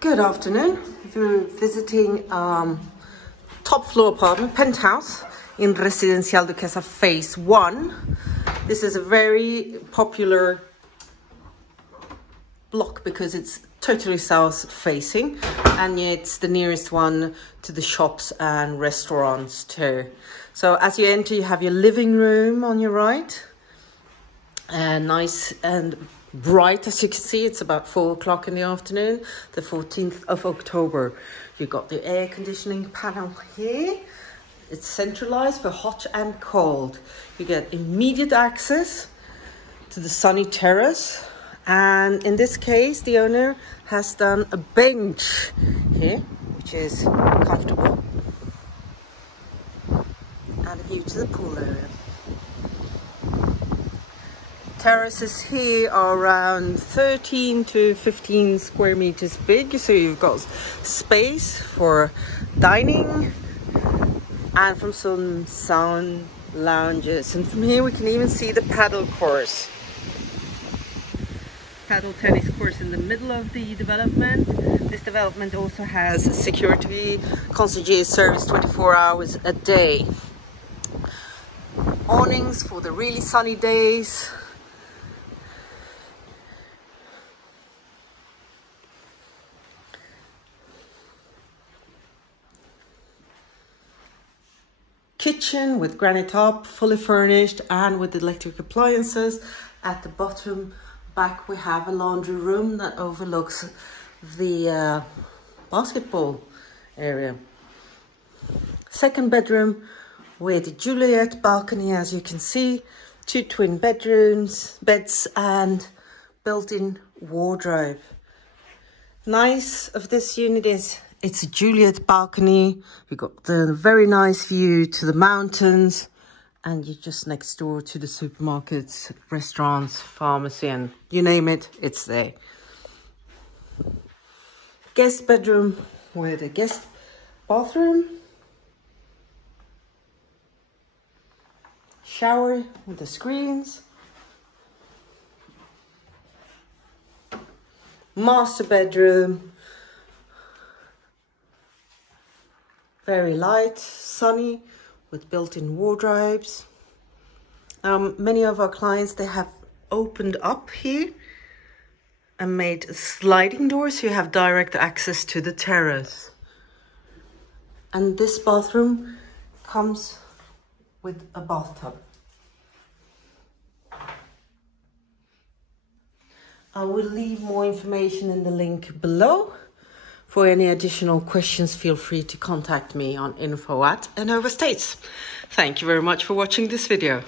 Good afternoon. We're visiting top floor apartment, Penthouse in Residencial Duquesa phase 1. This is a very popular block because it's totally south facing, and it's the nearest one to the shops and restaurants too. So as you enter, you have your living room on your right, and nice and bright. As you can see, it's about 4 o'clock in the afternoon, the 14th of October. You've got the air conditioning panel here. It's centralized for hot and cold. You get immediate access to the sunny terrace, and in this case the owner has done a bench here, which is comfortable, and a view to the pool area. Terraces here are around 13 to 15 square meters big, so you've got space for dining and from some sound lounges. And from here we can even see the paddle course. Paddle tennis course in the middle of the development. This development also has security concierge service 24 hours a day. Awnings for the really sunny days. Kitchen with granite top, fully furnished and with electric appliances. At the bottom back we have a laundry room that overlooks the basketball area. Second bedroom with Juliet balcony, as you can see, 2 twin bedrooms, beds and built-in wardrobe. Nice of this unit is it's a Juliet balcony. We've got the very nice view to the mountains, and you're just next door to the supermarkets, restaurants, pharmacy, and you name it, it's there. Guest bedroom with a guest bathroom. Shower with the screens. Master bedroom. Very light, sunny, with built-in wardrobes. Many of our clients, they have opened up here and made a sliding door, so you have direct access to the terrace. And this bathroom comes with a bathtub. I will leave more information in the link below. For any additional questions, feel free to contact me on info@AnovaStates. Thank you very much for watching this video.